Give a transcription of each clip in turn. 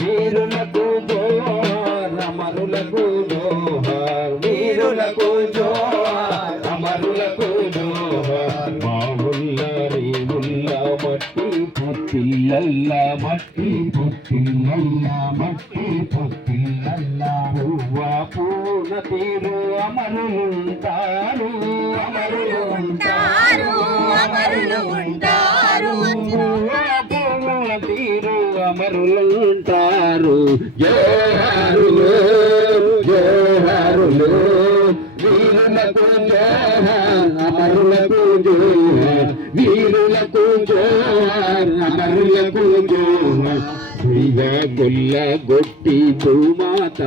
వీరులకు జోహార్ అమరులకు వీరులకు జోహార్. పుట్టిల్లల్ల మట్టి పుట్టిల్లల్ల మట్టి పుట్టిల్లల్ల పువ్వ పూర్ణ తీరు అమరులుంటారు. అమరులు ఉంటారు, అమరులు ఉంటారు. పువ్వ పూర్ణ తీరు అమరులుంటారు. జోహారులు జోహారులు వీరులకు జోహార్ అమరులకు జోహార్ వీరులకు జోహార్. అమరులకు జోహార్ గొట్టి భూమాత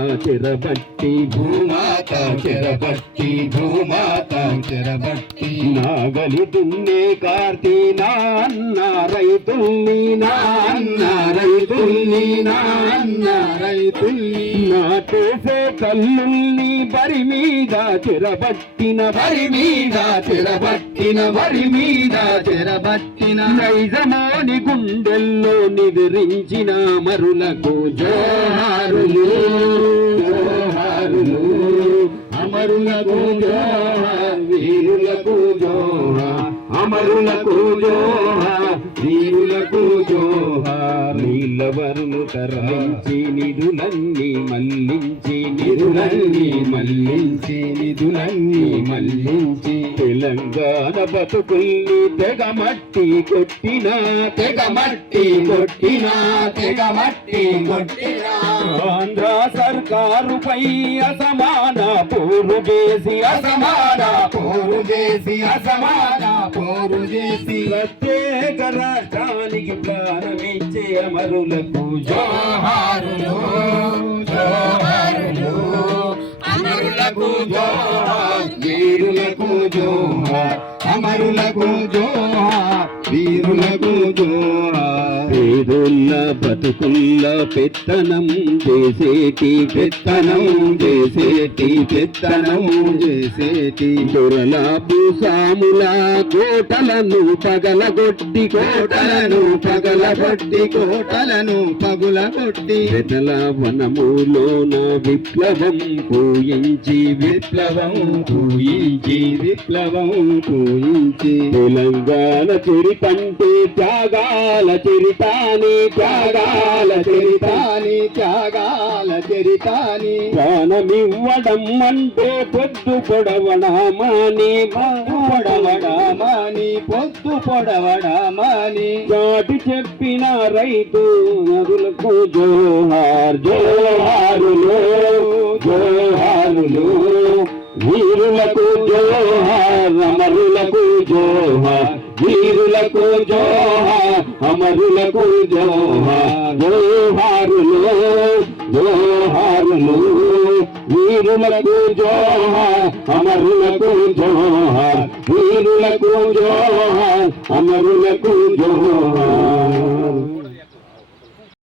చెరబట్టి భూమాత చెరబట్టి నాగలి దున్నే కార్తీ నాన్న రైతుల్ని నాన్న రైతుల్ని నాన్న రైతుల్ని. నాటేసే కల్లుల్ని బరి మీద చెరబట్టిన బరి మీద చెరబట్టిన బరి మీద చెరబట్టిన. నైజమోని గుండెల్లో నిద్రించిన మరులకు జోహారులు. జోహారులు అమరులకు జోహ వీరులకు జోహ. అమరులకు జోహార్ వీరులకు జోహార్ తరలించి నిధులన్నీ మల్లించి నిధులన్నీ మల్లించి నిధులన్నీ మల్లించి తెలంగాణ బతుకుల్ని తెగమట్టి కొట్టిన తెగమట్టి కొట్టిన తెగమట్టి కొట్టిన. ఆంధ్ర సర్కారుపై అసమాన పోరు చేసి అసమాన పోరు చేసి అసమాన పోరు చేసి ప్రత్యేక రాష్ట్రానికి ప్రారంభించే అమరులకు జోహారులు జోహారులు. అమరులకు జోహార్ వీరులకు జోహార్ అమరులకు జోహార్. వీరులకు జోహార్. బతుకుల్ల పెత్తనం చేసేటి పెత్తనం చేసేటి పెత్తనం చేసేటి. దొరల భూసాముల కోటలను పగలగొట్టి కోటలను పగలగొట్టి కోటలను పగులగొట్టి. పెదల వనములోన విప్లవం పూయించి విప్లవం పూయించి విప్లవం పూయించి తెలంగాణ చరితంటే త్యాగాల చరితాని త్యాగాల చరితాని త్యాగాల చరితాని. ప్రాణమివ్వడం అంటే పొద్దు పొడవడామాని పొద్దు పొడవడామాని పొద్దు పొడవడామాని చాటి చెప్పిన రైతు నదులకు జోహార్ జోహారులు జోహారులు. వీరులకు జోహార్ అమరులకు జోహార్. వీరులకు జోహా అమరులకు జోహా జోహారులు జోహారులు. వీరులకు జోహా అమరులకు జోహా వీరులకు జోహా అమరులకు జోహార్